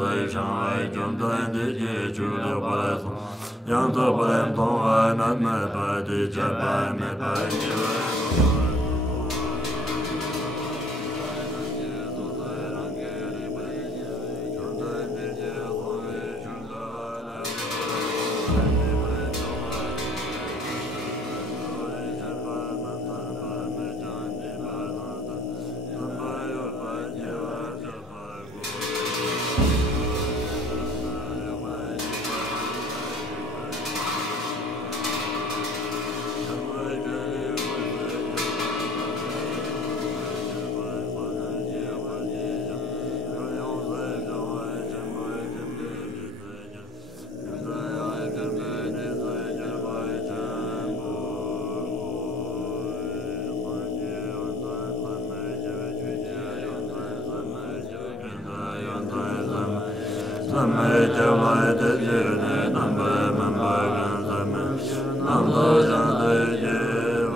岁上爱中断的结束的不来送，让这不能同爱那没白的这白没白的。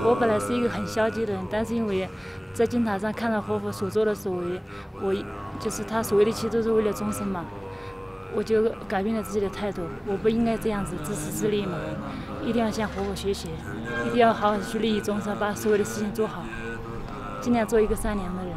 我本来是一个很消极的人，但是因为在金塔上看到活佛所做的所为，我就是他所谓的一切都是为了众生嘛，我就改变了自己的态度。我不应该这样子自私自利嘛，一定要向活佛学习，一定要好好去利益众生，把所有的事情做好，尽量做一个善良的人。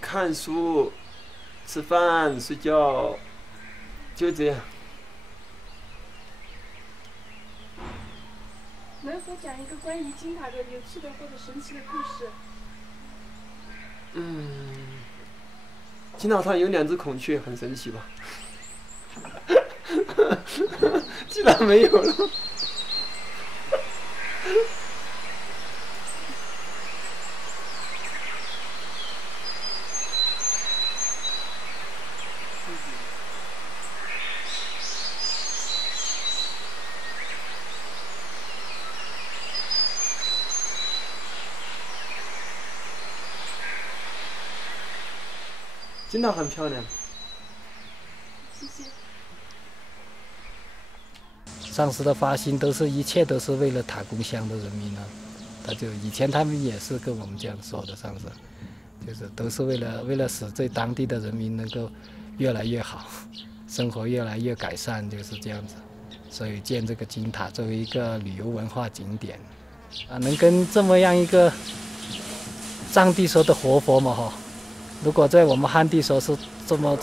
看书、吃饭、睡觉，就这样。能否讲一个关于金塔的有趣的或者神奇的故事？金塔上有2只孔雀，很神奇吧？竟然没有了。金塔很漂亮。谢谢。上师的发心一切都是为了塔公乡的人民啊，他就以前他们也是跟我们这样说的，上师就是都是为了使这当地的人民能够越来越好，生活越来越改善，就是这样子。所以建这个金塔作为一个旅游文化景点啊，能跟这么样一个藏地说的活佛嘛哈。如果在我们汉地说是这么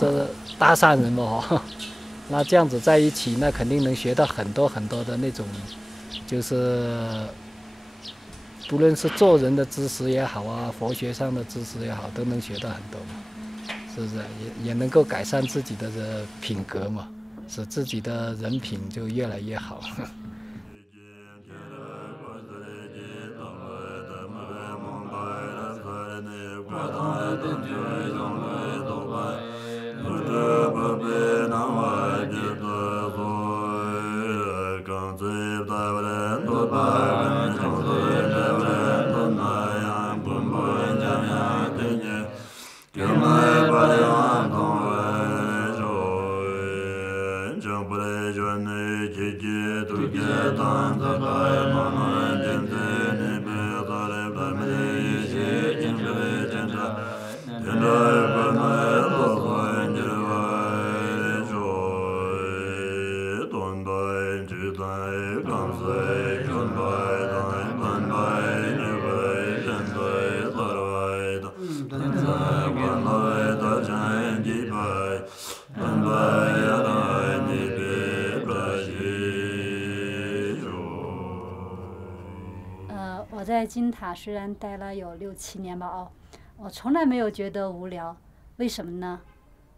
大善人嘛哈，那这样子在一起，那肯定能学到很多很多的那种，就是不论是做人的知识也好啊，佛学上的知识也好，都能学到很多嘛，是不是？也能够改善自己的品格嘛，使自己的人品就越来越好。我在金塔虽然待了有6、7年吧，我从来没有觉得无聊。为什么呢？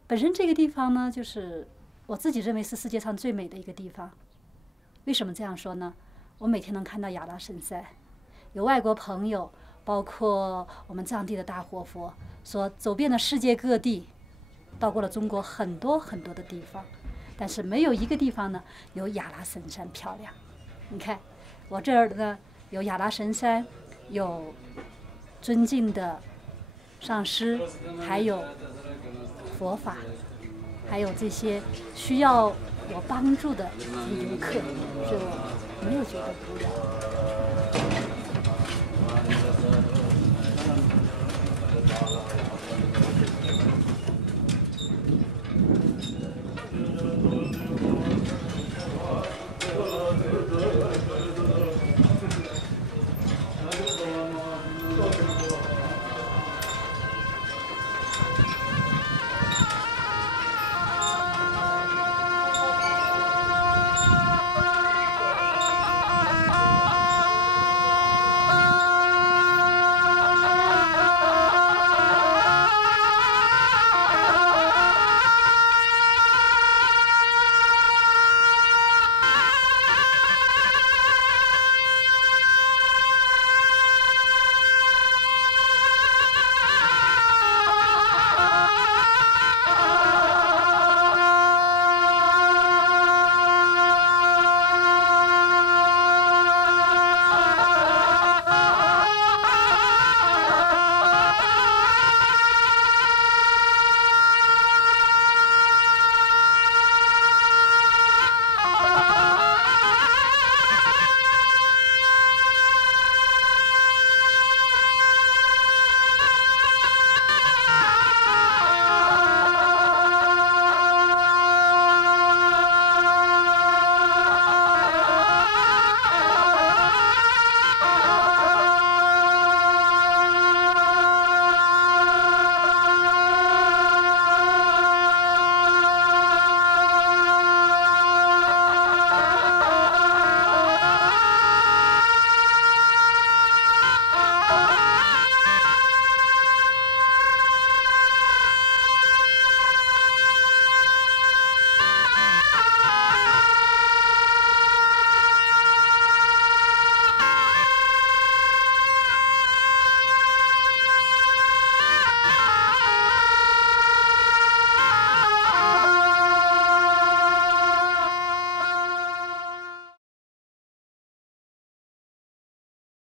本身这个地方呢，就是我自己认为是世界上最美的一个地方。为什么这样说呢？我每天能看到亚拉神山，有外国朋友，包括我们藏地的大活佛，说走遍了世界各地，到过了中国很多很多的地方，但是没有一个地方呢有亚拉神山漂亮。你看，我这儿呢有亚拉神山，有尊敬的上师，还有佛法，还有这些需要我帮助的游客，所以我没有觉得无聊。